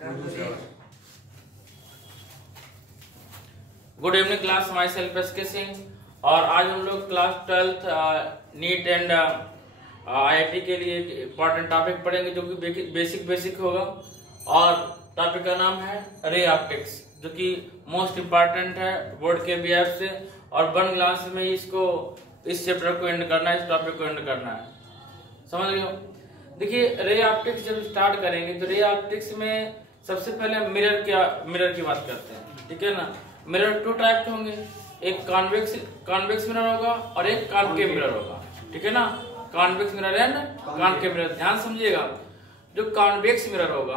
Good evening class, myself SK Singh. और आज हम लोग class 12th neat and IIT के लिए इम्पोर्टेंट टॉपिक पढ़ेंगे जो कि बेसिक होगा। और टॉपिक का नाम है रे ऑप्टिक्स, जो कि मोस्ट इम्पोर्टेंट है बोर्ड के बिहाफ से। और 1 क्लास में इस चैप्टर को एंड करना है, इस टॉपिक को एंड करना है, समझ गए। देखिए, रे ऑप्टिक्स जब स्टार्ट करेंगे तो रे ऑप्टिक्स में सबसे पहले मिरर की बात करते हैं, ठीक है ना। मिरर 2 टाइप के होंगे, एक कॉन्वेक्स मिरर होगा और एक कॉनकेव मिरर होगा, ठीक है ना। Convex mirror and concave mirror, ध्यान समझिएगा। जो कॉन्वेक्स मिरर होगा,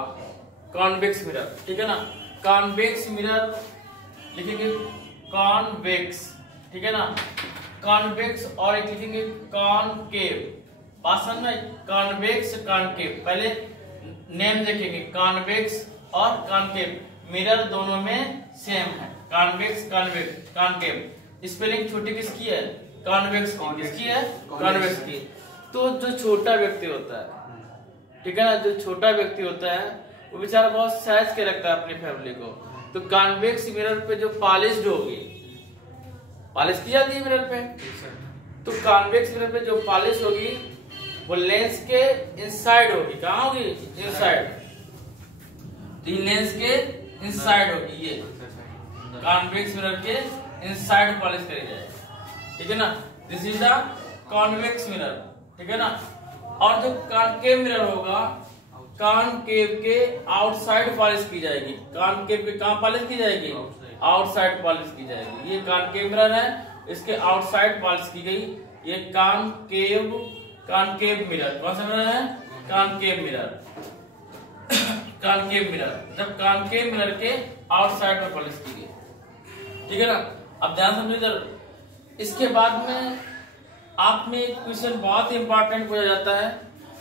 कॉन्वेक्स मिरर, ठीक है ना। कॉन्वेक्स मिरर लिखेंगे कॉन्वेक्स, ठीक है ना। कॉन्वेक्स और एक लिखेंगे कॉनकेव। बात समझ में, कॉन्वेक्स कॉनकेव, पहले नेम देखेंगे, कॉन्वेक्स और कॉनकेव मिरर दोनों में सेम है। कॉन्वेक्स कॉनकेव स्पेलिंग छोटी किसकी है? कॉन्वेक्स किसकी है? कॉन्वेक्स की। तो जो छोटा व्यक्ति होता है, ठीक है ना, जो छोटा व्यक्ति होता है वो बेचारा बहुत सहज के रखता है अपनी फैमिली को। तो कॉन्वेक्स मिरर पे जो पॉलिश्ड होगी, पॉलिश की जाती है मिरर पे, तो कॉन्वेक्स मिरर पे जो पॉलिश होगी वो लेंस के इनसाइड होगी। कहाँ होगी? इनसाइड। तो लेंस के इनसाइड होगी, ये कॉन्वेक्स मिरर के इनसाइड पॉलिश करी जाए, ठीक है ना। This is the convex mirror, ठीक है ना। और जो कॉनकेव मिरर होगा, कॉनकेव के आउटसाइड पॉलिश की जाएगी। कॉनकेव के कहाँ पॉलिश की जाएगी? आउटसाइड पॉलिश की जाएगी। ये कॉनकेव मिरर है, इसके आउटसाइड पॉलिश की गई। ये कॉनकेव मिरर, कौन सा मिरर है? Concave mirror. कॉनकेव मिरर, जब कॉनकेव मिरर के आउटसाइड में पॉलिश की गई, ठीक है ना। अब ध्यान समझिए इधर। इसके बाद में आप में एक क्वेश्चन बहुत ही इंपॉर्टेंट पूछा जाता है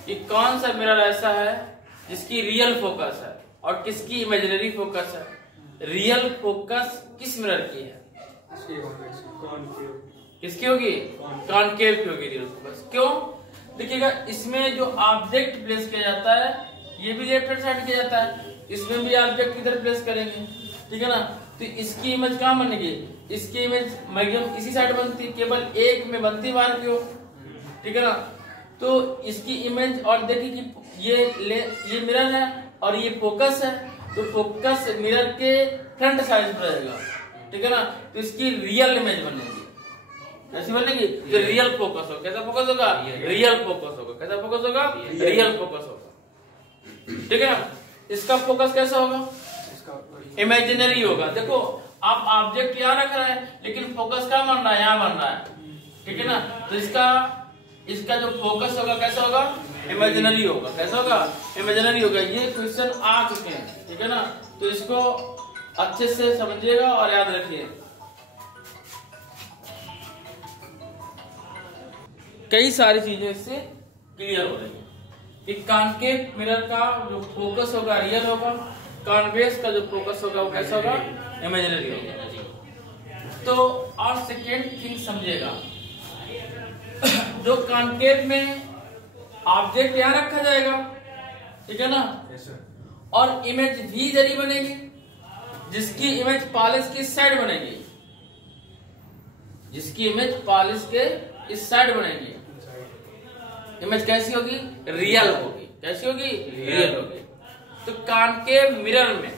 कि कौन सा मिरर ऐसा है जिसकी रियल फोकस है और किसकी इमेजिनरी फोकस है। रियल फोकस किस मिरर की है? किसकी होगी? कॉनकेव की होगी रियल फोकस। क्यों? देखिएगा, इसमें जो ऑब्जेक्ट प्लेस किया जाता है ये भी लेफ्ट हैंड साइड किया जाता है, इसमें भी ऑब्जेक्ट किधर प्लेस करेंगे, ठीक है ना। तो इसकी इमेज कहाँ बनेगी? इसकी इमेज मैक्सिमम इसी साइड बनती है, केवल एक में बनती बाहर की ओर, ठीक है ना। तो इसकी इमेज, और देखिए कि ये मिरर है और ये फोकस है, तो फोकस मिरर के फ्रंट साइड पर रहेगा, ठीक है ना। तो इसकी रियल इमेज बनेगी, कैसी बनेगी? तो रियल फोकस होगा। कैसा फोकस होगा? रियल फोकस होगा। कैसा फोकस होगा? रियल फोकस होगा, ठीक है ना। इसका फोकस कैसा होगा? इमेजिनरी होगा। देखो, आप ऑब्जेक्ट यहाँ रख रहे हैं लेकिन फोकस कहाँ बन रहा है? यहाँ बन रहा है, ठीक है ना। तो इसका जो फोकस होगा कैसा होगा? इमेजिनरी होगा। कैसा होगा? इमेजिनरी होगा। ये क्वेश्चन आ चुके हैं, ठीक है ना। तो इसको अच्छे से समझिएगा और याद रखिए। कई सारी चीजें इससे क्लियर हो रही है कि कॉनकेव मिरर का जो फोकस होगा रियल होगा, कॉन्वेक्स का जो फोकस होगा वो कैसा होगा? इमेजिनरी होगा। तो और सेकेंड थिंग समझिएगा, जो कॉनकेव में ऑब्जेक्ट यहां रखा जाएगा, ठीक है ना, और इमेज भी जरी बनेगी जिसकी इमेज पॉलिश की साइड बनेगी, जिसकी इमेज पॉलिश के इस साइड बनेगी। इमेज कैसी होगी? रियल होगी। कैसी होगी? रियल होगी। तो कॉनकेव मिरर में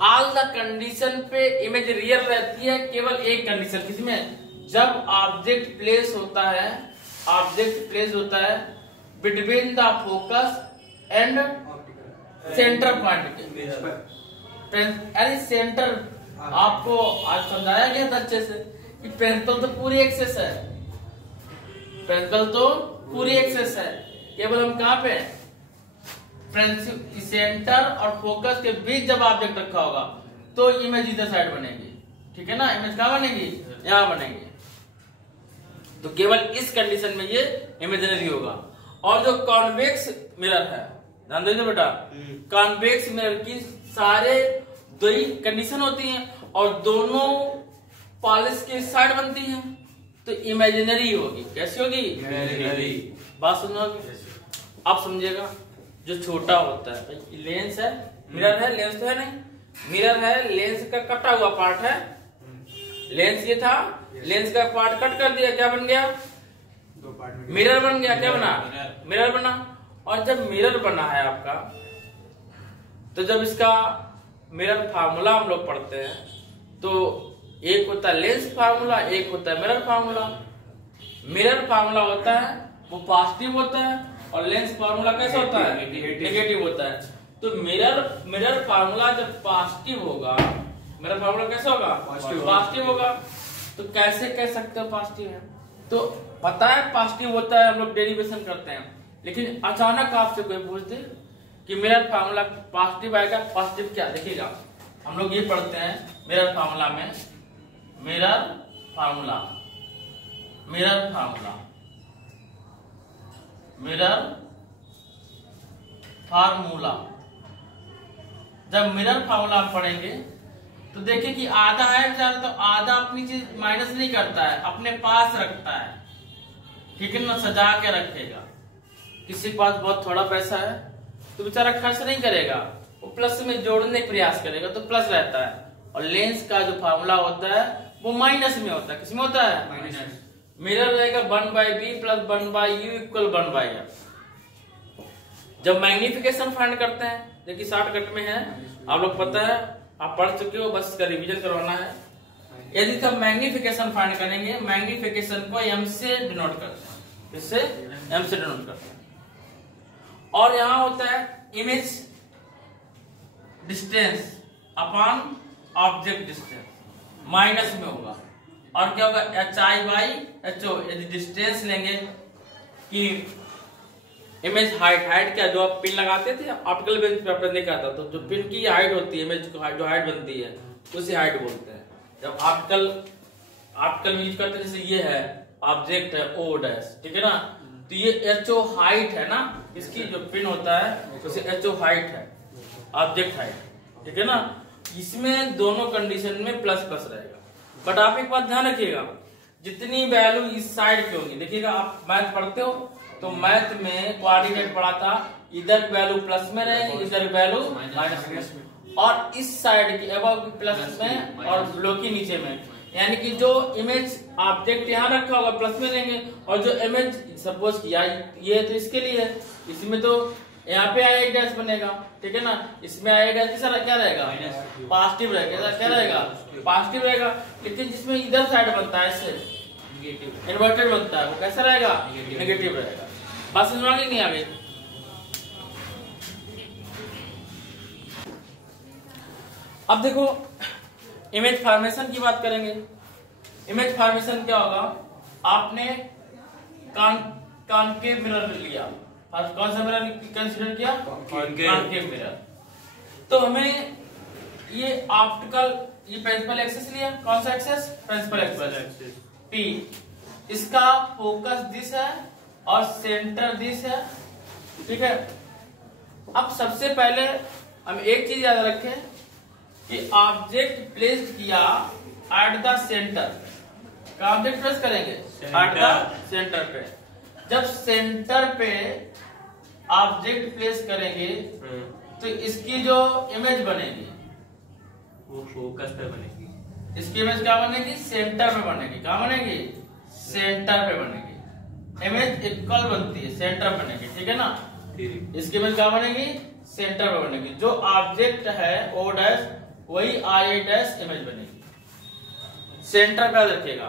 ऑल द कंडीशन पे इमेज रियल रहती है, केवल एक कंडीशन, किसमें? जब ऑब्जेक्ट प्लेस होता है, ऑब्जेक्ट प्लेस होता है between the focus and centre point के। यानी सेंटर, आपको आज समझाया गया था अच्छे से कि प्रिंसिपल तो पूरी एक्सेस है, प्रिंसिपल तो पूरी एक्सेस है, केवल हम कहाँ पे? सेंटर और फोकस के बीच जब ऑब्जेक्ट रखा होगा तो इमेज इधर साइड बनेगी, ठीक है ना। इमेज कहाँ बनेगी? यहाँ बनेगी। तो केवल इस कंडीशन में ये इमेजिनरी होगा। और जो कॉन्वेक्स मिरर है, ध्यान दीजिए बेटा, कॉन्वेक्स मिरर की सारे दो ही कंडीशन होती हैं और दोनों पॉलिश के साइड बनती हैं, तो इमेजिनरी होगी। कैसी होगी? इमेजिनरी। बात सुनो, आप समझिएगा। जो छोटा होता है, लेंस है, मिरर है, लेंस तो है नहीं, मिरर है, लेंस का कटा हुआ पार्ट है, लेंस ये था, लेंस का पार्ट कट कर दिया, क्या बन गया? मिरर बन गया। क्या बना? मिरर बना। और जब मिरर बना है आपका, तो जब इसका मिरर फार्मूला हम लोग पढ़ते हैं, तो एक होता है लेंस फार्मूला, एक होता है मिरर फार्मूला। मिरर फार्मूला होता है वो पॉजिटिव होता है, और लेंस फार्मूला कैसा होता है? नेगेटिव होता है। तो मिरर फार्मूला जब पॉजिटिव होगा, मिरर फार्मूला कैसा होगा? पॉजिटिव होगा। तो कैसे कह सकते हो पॉजिटिव है? तो पता है पॉजिटिव होता है, हम लोग डेरिवेशन करते हैं, लेकिन अचानक आपसे कोई पूछ दे कि मिरर फार्मूला पॉजिटिव आएगा, पॉजिटिव क्या? देखिएगा, हम लोग ये पढ़ते हैं मिरर फार्मूला में, mirror formula, mirror formula, mirror formula. जब मिरर फार्मूला पढ़ेंगे तो देखिए कि आधा है ज्यादा, तो आधा अपनी चीज माइनस नहीं करता है, अपने पास रखता है, ठीक है ना, सजा के रखेगा। किसी के पास बहुत थोड़ा पैसा है तो बेचारा खर्च नहीं करेगा, वो प्लस में जोड़ने का प्रयास करेगा, तो प्लस रहता है। और लेंस का जो फार्मूला होता है वो माइनस में होता है। किसमें होता है? माइनस। मिरर रहेगा 1/b plus 1/u equal 1/f। जब मैग्निफिकेशन फाइंड करते हैं, देखिए शॉर्टकट में है, आप लोग पता है, आप पढ़ चुके हो, बस इसका रिवीजन करवाना है। यदि तब मैग्निफिकेशन फाइंड करेंगे, मैग्निफिकेशन को m से डिनोट करते हैं, इससे m से डिनोट करते हैं। और यहां होता है image distance upon object distance, minus में होगा। और क्या होगा? hi/ho। यदि डिस्टेंस लेंगे कि इमेज हाइट क्या, जो आप पिन लगाते थे ऑप्टिकल बेंच पे आपने देखा था, तो जो पिन की हाइट होती है, इमेज जो हाइट बनती है, उसे हाइट बोलते हैं। जब ऑप्टिकल यूज करते हैं, जैसे ये है ऑब्जेक्ट है o', ठीक है ना, तो ये ho हाइट है ना, इसकी जो पिन होता है उसे ho हाइट है, ऑब्जेक्ट हाइट, ठीक है ना। इसमें दोनों कंडीशन में प्लस प्लस रहेगा। बट आप एक बात ध्यान रखिएगा, जितनी वैल्यू इस साइड की होगी, देखिएगा आप मैथ पढ़ते हो तो मैथ में कोऑर्डिनेट पढ़ा था, इधर वैल्यू प्लस में रहेगी, इधर वैल्यू माइनस में, और इस साइड की अबव प्लस में और बिलो की नीचे में। यानी कि जो इमेज ऑब्जेक्ट यहाँ रखा होगा प्लस में लेंगे, और जो इमेज सपोज किया ये तो इसके लिए है, इसमें तो यहाँ पे i' बनेगा, ठीक है ना, इसमें i' क्या रहेगा? पॉजिटिव रहेगा। क्या रहेगा? पॉजिटिव रहेगा। लेकिन जिसमें इधर साइड बनता है, इससे इन्वर्टेड बनता है, वो कैसा रहेगा? नेगेटिव रहेगा। बात समझ में नहीं आ गई? अब देखो इमेज फॉर्मेशन की बात करेंगे। इमेज फॉर्मेशन क्या होगा? आपने कॉनकेव मिरर लिया, कौन सा मिरर कंसीडर किया? Concave mirror. तो हमें ये ऑप्टिकल, ये प्रिंसिपल एक्सिस लिया, कौन सा एक्सिस? Principal axis P। इसका फोकस दिस है और सेंटर दिस है, ठीक है। अब सबसे पहले हम एक चीज याद रखें कि ऑब्जेक्ट प्लेस किया at the centre, object place करेंगे एट द सेंटर पे। जब सेंटर पे ऑब्जेक्ट प्लेस करेंगे तो इसकी जो इमेज बनेगी वो फोकस पे बनेगी। इसकी इमेज क्या बनेगी? सेंटर पे बनेगी। क्या बनेगी? सेंटर पे बनेगी। इमेज इक्वल बनती है, सेंटर बनेगी, ठीक है ना। इसकी इमेज क्या बनेगी? सेंटर पे बनेगी। जो ऑब्जेक्ट है o' वही i' इमेज बनेगी। सेंटर पे रखेगा,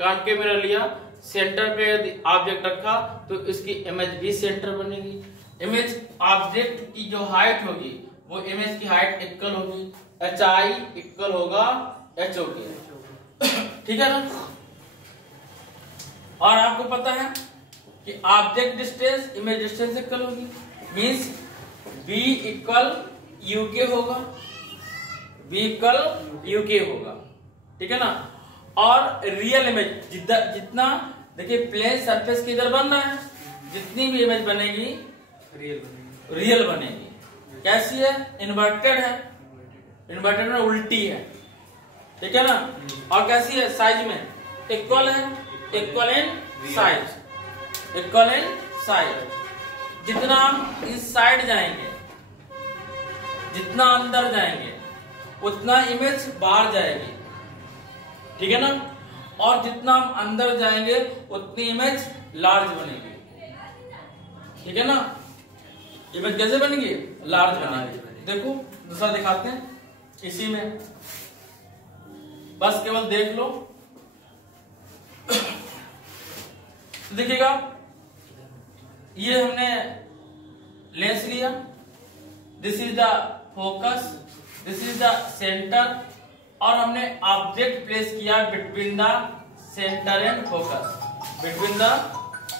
कॉनकेव मिरर लिया, सेंटर पे यदि ऑब्जेक्ट रखा तो इसकी इमेज भी सेंटर बनेगी। इमेज ऑब्जेक्ट की जो हाइट होगी वो इमेज की हाइट इक्वल होगी, hi इक्वल होगा ho के, ठीक है ना। और आपको पता है कि object distance image distance equal होगी, मींस b इक्वल uk होगा, b इक्वल uk होगा, ठीक है ना। और रियल इमेज जितना देखिए प्लेन सरफेस के इधर बन रहा है, जितनी भी इमेज बनेगी रियल बनेगी। कैसी है? इन्वर्टेड है, इन्वर्टेड में उल्टी है, ठीक है ना। और कैसी है? साइज में इक्वल है, equal in size, equal in size. जितना हम इस साइड जाएंगे, जितना अंदर जाएंगे उतना इमेज बाहर जाएगी, ठीक है ना। और जितना हम अंदर जाएंगे उतनी इमेज लार्ज बनेगी, ठीक है ना। इमेज कैसे बनेगी? लार्ज बनेगी। देखो दूसरा दिखाते हैं इसी में, बस केवल देख लो। देखिएगा ये हमने लेंस लिया, this is the focus, this is the centre, और हमने ऑब्जेक्ट प्लेस किया between the centre and focus, between the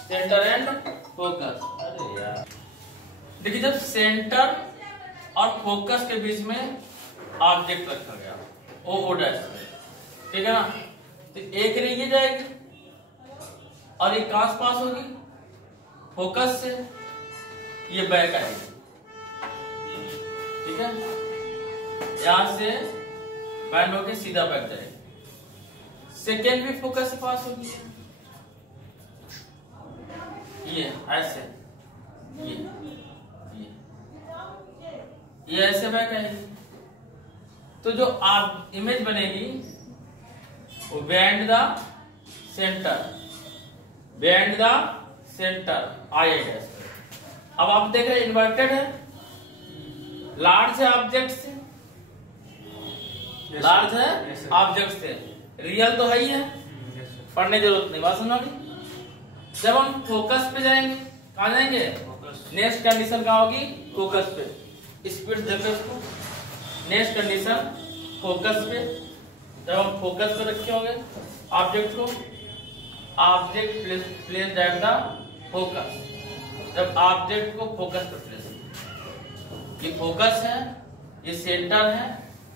centre and focus. अरे यार देखिए, जब सेंटर और फोकस के बीच में ऑब्जेक्ट रखा गया ओ डैश, ठीक है ना, तो एक रेखा जाएगी और ये कहां से पास होगी? फोकस से, ये बैक आएगी, ठीक है। यहां से बैंड होके सीधा बैक जाएगी। सेकेंड भी फोकस से पास होगी, ये ऐसे, ये ऐसे बैक आएगी। तो जो आप इमेज बनेगी वो behind the centre, behind the centre I dash. अब आप देख रहे हैं इन्वर्टेड है, लार्ज है ऑब्जेक्ट से, लार्ज है ऑब्जेक्ट से, रियल तो है ही है, पढ़ने की जरूरत नहीं। बात समझ में? जब हम फोकस पे जाएंगे, कहां जाएंगे? नेक्स्ट कंडीशन कहां होगी? फोकस पे। स्पीड देखो इसको, नेक्स्ट कंडीशन फोकस पे। जब हम फोकस पे रखे होंगे ऑब्जेक्ट को, object place at the focus. जब ऑब्जेक्ट को फोकस पे प्लेस, ये फोकस है, ये सेंटर है,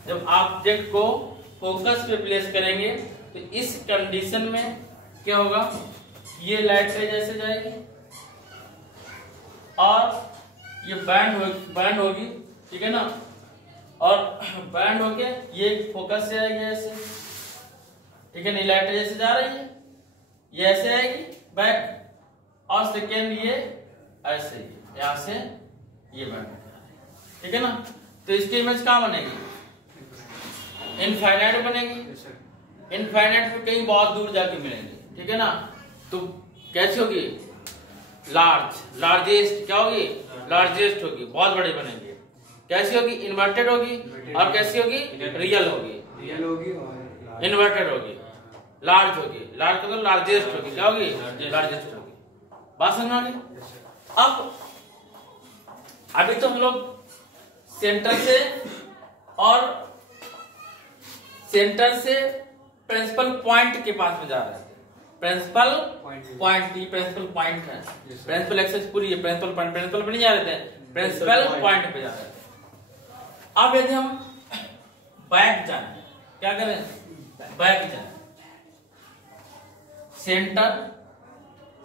जब ऑब्जेक्ट को फोकस पे प्लेस करेंगे तो इस कंडीशन में क्या होगा? ये लाइट रे जैसे जाएगी और ये बैंड होगी, ठीक है ना, और बैंड होके ये फोकस से आएगी ऐसे, ठीक है ना। लाइट रे जैसे जा रही है, ये ऐसे आएगी बैक, और सेकेंड ये ऐसे, यहां से ये बैंड, ठीक है ना। तो इसकी इमेज कहां बनेगी? इनफाइनाइट बनेगी। इनफाइनाइट पे कहीं बहुत दूर जाके मिलेंगे, ठीक है ना। तो कैसी होगी? लार्ज, लार्जेस्ट क्या होगी? लार्जेस्ट होगी, बहुत बड़े बनेंगे। कैसी होगी? इन्वर्टेड होगी। और कैसी होगी? रियल होगी, रियल होगी और इन्वर्टेड होगी, लार्ज होगी। लार्ज मतलब लार्जेस्ट होगी, क्या होगी? लार्जेस्ट होगी। बात समझ में? अब अभी तो हम लोग सेंटर से और सेंटर से प्रिंसिपल पॉइंट के पास में जा रहे हैं। प्रिंसिपल पॉइंट, ये प्रिंसिपल पॉइंट है, प्रिंसिपल एक्सेस पूरी है, प्रिंसिपल पॉइंट, प्रिंसिपल पे नहीं जा रहे थे, प्रिंसिपल पॉइंट पे जा रहे थे। अब यदि हम बैक जाए, क्या करें? बैक जाए, सेंटर,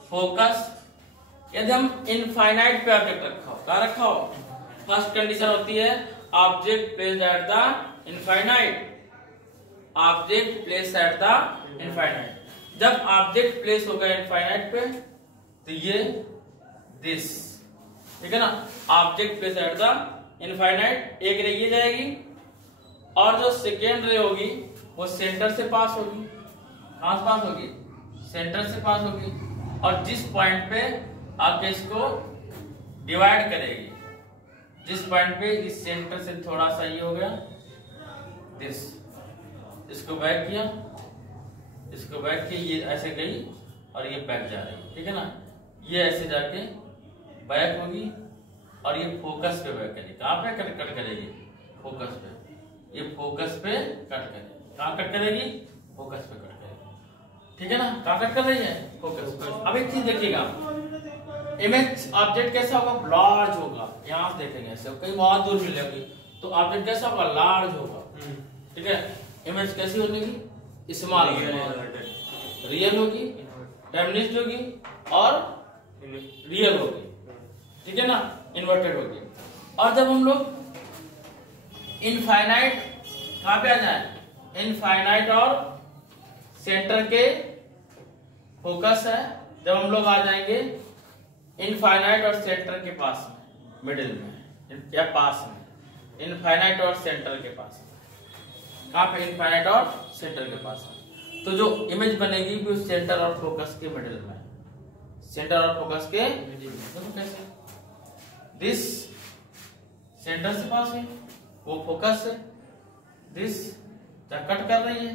फोकस। यदि हम इनफाइनाइट पे ऑब्जेक्ट रखा हो, क्या रखा हो? फर्स्ट कंडीशन होती है object placed at the infinite, object place at the infinite. जब ऑब्जेक्ट प्लेस होगा इनफाइनाइट पे तो ये दिस, ठीक है ना, object place at the infinite, एक रे ये जाएगी और जो सेकेंड रे होगी वो सेंटर से पास होगी। कहां से पास होगी? सेंटर से पास होगी, और जिस पॉइंट पे आपके इसको डिवाइड करेगी, जिस पॉइंट पे इस सेंटर से थोड़ा सा ये हो गया दिस, इसको बैक किया, इसको बैक किया, ये ऐसे गई और ये बैक जा रही है, ठीक है ना। ये ऐसे जाके बैक होगी और ये फोकस पे बैक करेगी। कहां पे कट करेगी? फोकस पे। ये फोकस पे कट करेगी। कहां कट करेगी? फोकस पे कट करेगी, ठीक है ना। कहां कट कर रही है? फोकस पे। अब एक चीज देखिएगा, इमेज ऑब्जेक्ट कैसा होगा? लार्ज होगा। यहां से देखेंगे ऐसे, कहीं बहुत दूर मिलेगी तो ऑब्जेक्ट कैसा होगा? लार्ज होगा, ठीक है। इमेज कैसी होगी? स्मॉल, रियल होगी, डायमेंशनल होगी और रियल होगी, ठीक है ना, इन्वर्टेड होगी। और जब हम लोग इनफाइनाइट कहां पे आ जाए? इनफाइनाइट और सेंटर के फोकस है, जब हम लोग आ जाएंगे इनफाइनाइट और सेंटर के पास में, मिडिल में या पास में, इनफाइनाइट और सेंटर के पास में। कहाँ पे? इनफाइनाइट और सेंटर के पास में। तो जो इमेज बनेगी वो सेंटर और फोकस के मिडिल में, सेंटर और फोकस के मिडिल में। तो कैसे? दिस सेंटर से पास है, वो फोकस से, दिस कट कर रही है,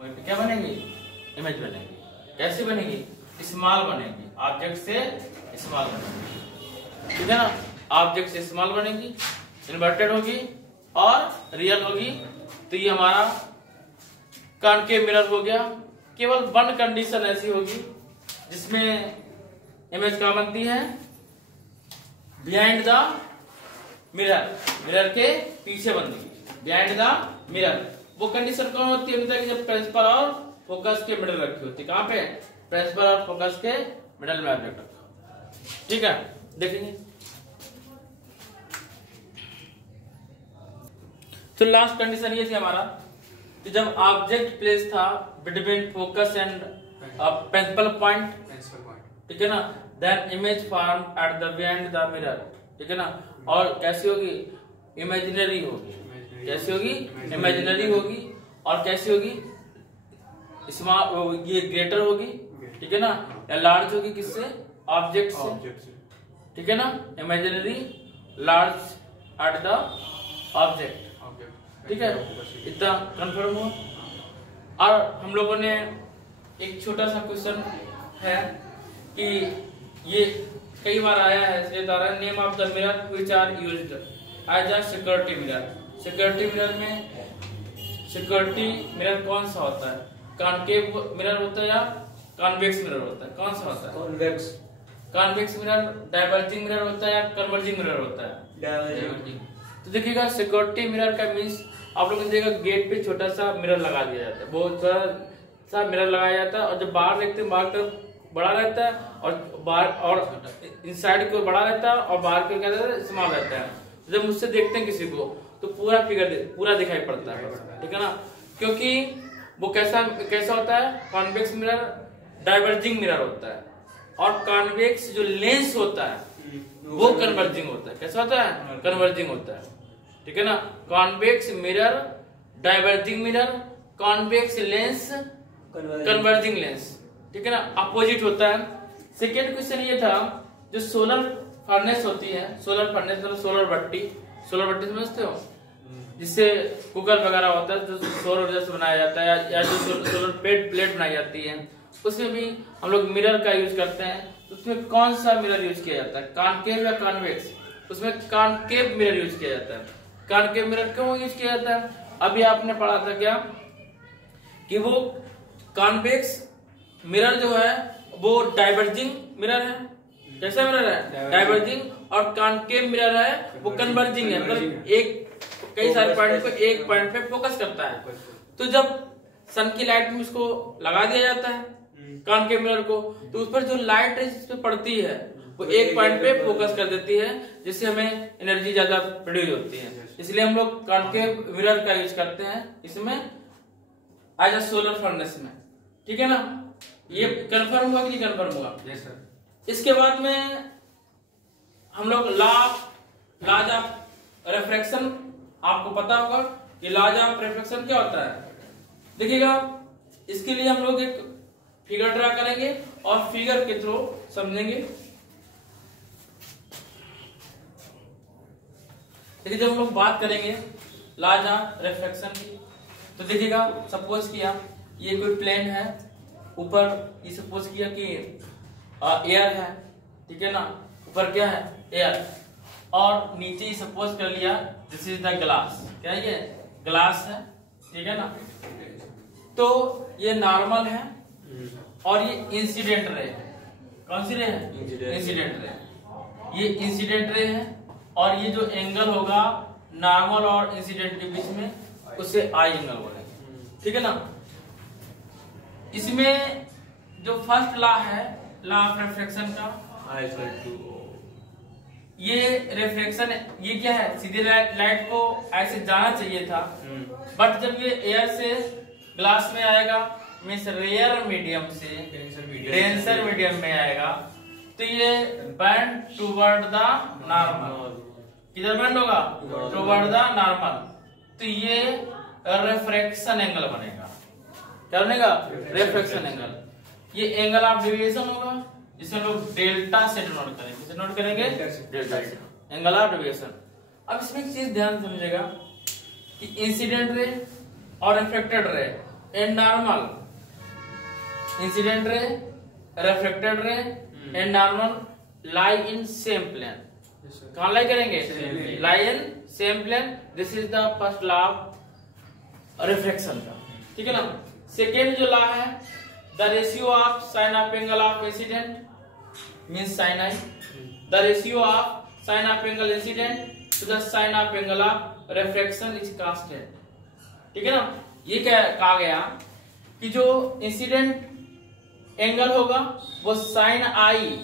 वहीं पे क्या बनेगी? इमेज बनेगी। कैसे बनेगी? स्मॉल बनेगी, ऑब्जेक्ट से स्मॉल बनेगी, ठीक है ना? ऑब्जेक्ट से स्मॉल बनेगी, इन्वर्टेड होगी और रियल होगी। तो ये हमारा कॉनकेव मिरर हो गया। केवल वन कंडीशन ऐसी होगी जिसमें इमेज कहाँ बनती है? बिहाइंड द मिरर, मिरर के पीछे बनती है, बिहाइंड द मिरर। वो कंडीशन कौन होती है? कि जब प्रिंसिपल और फोकस के मिडल रखी होती है। कहाँ पे? प्रिंसिपल और फोकस के मिडल में ऑब्जेक्ट रखा, ठीक है? देखेंगे। तो लास्ट कंडीशन ये थी हमारा कि जब ऑब्जेक्ट प्लेस था between focus and principal point, ठीक है ना, then image form at the behind the mirror, ठीक है ना। और कैसी होगी? इमेजिनरी होगी। कैसी होगी? इमेजिनरी होगी। और कैसी होगी? स्मॉल, ये ग्रेटर होगी, ठीक है ना, या लार्ज होगी। किससे? ऑब्जेक्ट से, ठीक है ना। Imaginary, large at the object, ठीक है। इतना कंफर्म हुआ। और हम लोगों ने एक छोटा सा क्वेश्चन है कि ये कई बार आया है, इसलिए द्वारा name of the mirror which are used as a security mirror. Security mirror में सिक्योरिटी मिरर कौन सा होता है? कॉनकेव मिरर होता है या कॉन्वेक्स मिरर होता है? कौन सा होता है? Convex. Convex mirror diverging mirror होता है या कन्वर्जिंग मिरर होता है? डाइवर्जिंग। तो देखिएगा, सिक्योरिटी मिरर का मीन्स आप लोग देखिएगा गेट पे छोटा सा मिरर लगा दिया जाता है, बहुत छोटा सा मिरर लगाया जाता है। और जब बाहर देखते हैं, बाहर तरफ बड़ा रहता है और बाहर और इनसाइड को बड़ा रहता है और बाहर को क्या रहता है? स्मॉल रहता है। जब मुझसे देखते हैं किसी को तो पूरा फिगर पूरा दिखाई पड़ता है, ठीक है ना। क्योंकि वो कैसा होता है? कॉन्वेक्स मिरर डाइवर्जिंग मिरर होता है, और कॉन्वेक्स जो लेंस होता है वो कन्वर्जिंग होता है। कैसा होता है? कन्वर्जिंग होता है, ठीक है ना। Convex mirror diverging mirror, convex lens converging lens, ठीक है ना, अपोजिट होता है। सेकेंड क्वेश्चन ये था, जो सोलर फर्नेस होती है, सोलर फर्नेस मतलब सोलर भट्टी, सोलर भट्टी समझते हो? जिससे कुकर वगैरह होता है, जो सौर ऊर्जा से बनाया जाता है, या जो सोलर प्लेट बनाई जाती है, उसमें भी हम लोग मिरर का यूज करते हैं। तो उसमें कौन सा मिरर यूज किया जाता है? कॉनकेव या कॉन्वेक्स? उसमें कॉनकेव मिरर यूज किया जाता है। कॉनकेव मिरर क्यों यूज किया जाता है? अभी आपने पढ़ा था क्या कि वो कॉन्वेक्स मिरर जो है वो डाइवर्जिंग मिरर है। कैसा मिरर है? डाइवर्जिंग। और कॉनकेव मिरर है वो कन्वर्जिंग है, मतलब एक कई सारे पॉइंट पे एक पॉइंट पे फोकस करता है। तो जब सन की लाइट में उसको लगा दिया जाता है कॉनकेव मिरर को, तो उस पर जो लाइट इस पे पड़ती है वो एक पॉइंट पे फोकस कर देती है, जिससे हमें एनर्जी ज्यादा प्रोड्यूस होती है। इसलिए हम लोग कॉनकेव मिरर का यूज करते हैं इसमें एज अ सोलर फर्नेस में, ठीक है ना। ये कंफर्म हुआ कि नहीं कंफर्म हुआ? Yes sir. इसके बाद में हम लोग लॉज ऑफ रिफ्रैक्शन, आपको पता होगा कि लॉज ऑफ रिफ्रैक्शन क्या होता है। देखिएगा, इसके लिए हम लोग एक फिगर ड्रा करेंगे और फिगर के थ्रू समझेंगे। देखिए, जब हम लोग बात करेंगे लॉज ऑफ रिफ्रैक्शन की, तो देखिएगा, सपोज किया ये कोई प्लेन है, ऊपर ये सपोज किया कि एयर है, ठीक है ना, ऊपर क्या है? एयर। और नीचे सपोज कर लिया दिस इज द ग्लास, क्या ये ग्लास है, ठीक है ना। तो ये नॉर्मल है और ये इंसिडेंट रे है। कौन सी रे है? Incident ray. ये इंसिडेंट रे है और ये जो एंगल होगा नॉर्मल और इंसिडेंट के बीच में, उससे आई एंगल बोलेंगे, ठीक है ना। इसमें जो फर्स्ट लॉ है, लॉ ऑफ रिफ्रैक्शन का, ये रिफ्लेक्शन, ये क्या है? सीधे लाइट को ऐसे जाना चाहिए था, बट जब ये एयर से ग्लास में आएगा, मीन्स रेयर मीडियम से डेंसर मीडियम में आएगा, तो ये बैंड टूवर्ड द नॉर्मल, किधर बैंड होगा? Toward the normal. तो ये रिफ्रैक्शन एंगल बनेगा। क्या बनेगा? Refraction angle. ये एंगल ऑफ डेविएशन होगा जिसे लोग डेल्टा से डिनोट करेंगे। किसे नोट करेंगे? डेल्टा से, एंगल ऑफ डेविएशन। अब इसमें एक चीज ध्यान समझिएगा कि इंसिडेंट रे और reflected ray and normal, incident ray, reflected ray and normal lie in same plane. कहां लाई करेंगे? Lie in same plane. This is the first law of reflection का, ठीक है ना। सेकेंड जो लॉ है, the ratio of sine of angle of incident means sine I, the ratio of sine of angle incident to the sine of angle of refraction is constant, ठीक है ना। ये क्या कहा गया कि जो इंसिडेंट एंगल होगा वो साइन आई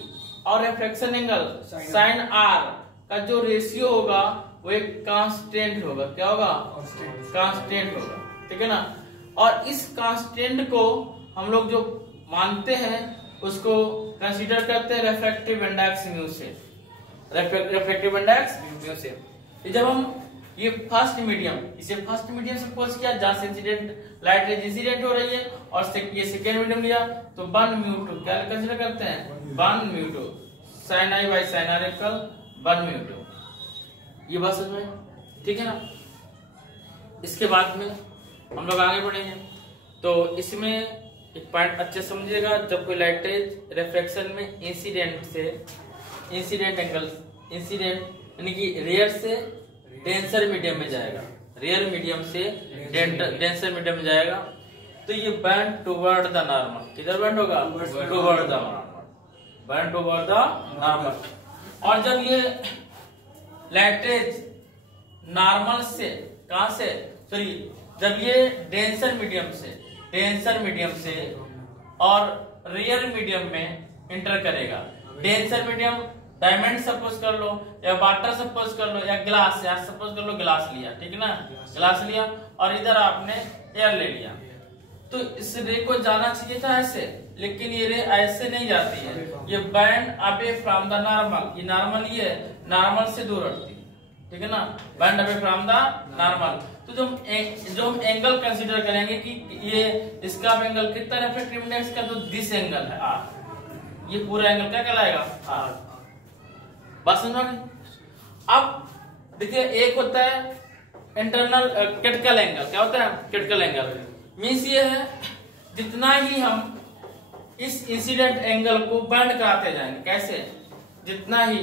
और रिफ्लेक्शन एंगल साइन आर का जो रेशियो होगा वो एक कांस्टेंट होगा। क्या होगा? कांस्टेंट होगा, ठीक है ना। और इस कांस्टेंट को हम लोग जो मानते हैं उसको कंसीडर करते हैं रिफ्रैक्टिव इंडेक्स म्यू से, रिफ्रैक्टिव इंडेक्स म्यू से। जब हम ये फर्स्ट मीडियम, इसे फर्स्ट मीडियम सपोज किया जहां से इंसिडेंट लाइट रेज इंसिडेंट हो रही है, और ये सेकेंड मीडियम लिया तो 1 म्यू 2 क्या कंसीडर करते हैं? 1 mu 2 sine i by sine r equal 1 mu 2। ये बात समझ में, ठीक है ना। इसके बाद में हम लोग आगे बढ़ेंगे। तो इसमें एक पॉइंट अच्छे समझिएगा, जब कोई लाइट रेज रिफ्रैक्शन में इंसिडेंट से इंसिडेंट एंगल, इंसिडेंट यानी कि रेयर से डेंसर मीडियम में जाएगा, रेयर मीडियम से डेंसर मीडियम में जाएगा, तो ये बैंड टुवर्ड द नॉर्मल। किधर बैंड होगा? Toward the normal, band toward the normal. और जब ये लाइट रेज नॉर्मल से, कहां से, सॉरी, जब ये डेंसर मीडियम से और रेयर मीडियम में इंटर करेगा, डेंसर मीडियम डायमंड सपोज कर लो, या वाटर सपोज कर लो, या ग्लास, या सपोज कर लो ग्लास लिया, ठीक है ना, ग्लास लिया और इधर आपने एयर ले लिया, तो इस रे को जाना चाहिए था ऐसे, लेकिन ये रे ऐसे नहीं जाती है, ये band away from the normal, ये नॉर्मल, ये नॉर्मल से दूर हटती है, ठीक है ना, band away from the normal. तो जो हम एंगल कंसीडर करेंगे कि ये इसका एंगल कितना रिफ्रैक्टिव इंडेक्स का, तो दिस एंगल है आर, ये पूरा एंगल क्या कहलाएगा? आर। बात समझ में? अब देखिए, एक होता है इंटरनल क्रिटिकल एंगल। क्या होता है? क्रिटिकल एंगल मीन्स ये है जितना ही हम इस इंसिडेंट एंगल को बैंड कराते जाएंगे। कैसे? जितना ही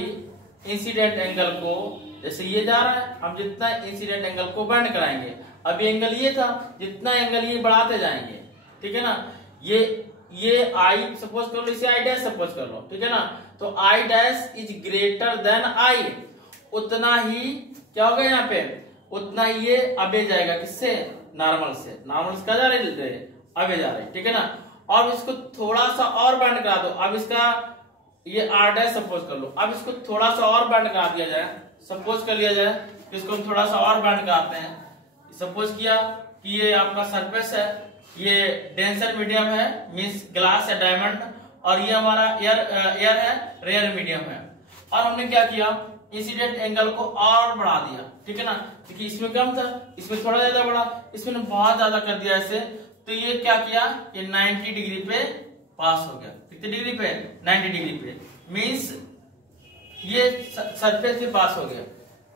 इंसिडेंट एंगल को, जैसे ये जा रहा है, हम जितना इंसिडेंट एंगल को बैंड कराएंगे, अभी एंगल ये था, जितना एंगल ये बढ़ाते जाएंगे, ठीक है ना। ये आई सपोज कर लो, इसे आई डैश सपोज कर लो, ठीक है ना, तो i dash is greater than i, उतना ही क्या होगा यहाँ पे, उतना ही ये अबे जाएगा, किससे? नॉर्मल से। नॉर्मल से क्या जा रहे? अबे जा रहे, ठीक है ना। अब इसको थोड़ा सा और बैंड करा दो, अब इसका ये आर डैश सपोज कर लो, अब इसको थोड़ा सा और बैंड करा दिया जाए, सपोज कर लिया जाए, इसको हम थोड़ा सा और बैंड कराते हैं। सपोज किया कि ये आपका सरफेस है, ये डेंसर मीडियम है, मींस ग्लास है, डायमंड, और ये हमारा एयर है, रेयर मीडियम है, और हमने क्या किया, इंसिडेंट एंगल को और बढ़ा दिया, ठीक है ना। देखिए इसमें कम था, इसमें थोड़ा ज्यादा बढ़ा, इसमें बहुत ज्यादा कर दिया ऐसे, तो ये क्या किया, ये 90 डिग्री पे पास हो गया। कितनी डिग्री पे? 90 डिग्री पे, मींस ये सरफेस पे पास हो गया,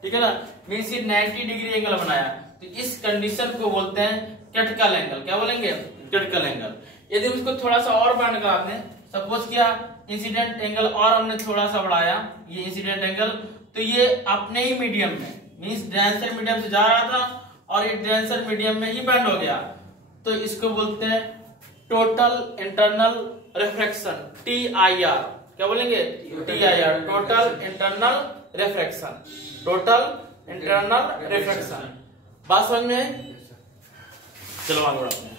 ठीक है ना, मींस ये 90 डिग्री एंगल बनाया। तो इस कंडीशन को बोलते हैं क्रिटिकल एंगल। क्या बोलेंगे? Critical angle. यदि हम इसको थोड़ा सा और बैंड कराते हैं, सपोज किया इंसिडेंट एंगल और हमने थोड़ा सा बढ़ाया, ये इंसिडेंट एंगल, तो ये अपने ही मीडियम में, मींस डेंसर मीडियम से जा रहा था और ये डेंसर मीडियम में ही बैंड हो गया, तो इसको बोलते हैं टोटल इंटरनल रिफ्रैक्शन, TIR। क्या बोलेंगे? TIR, total internal refraction, total internal refraction. बात समझ में? चलो आगे बढ़ते हैं।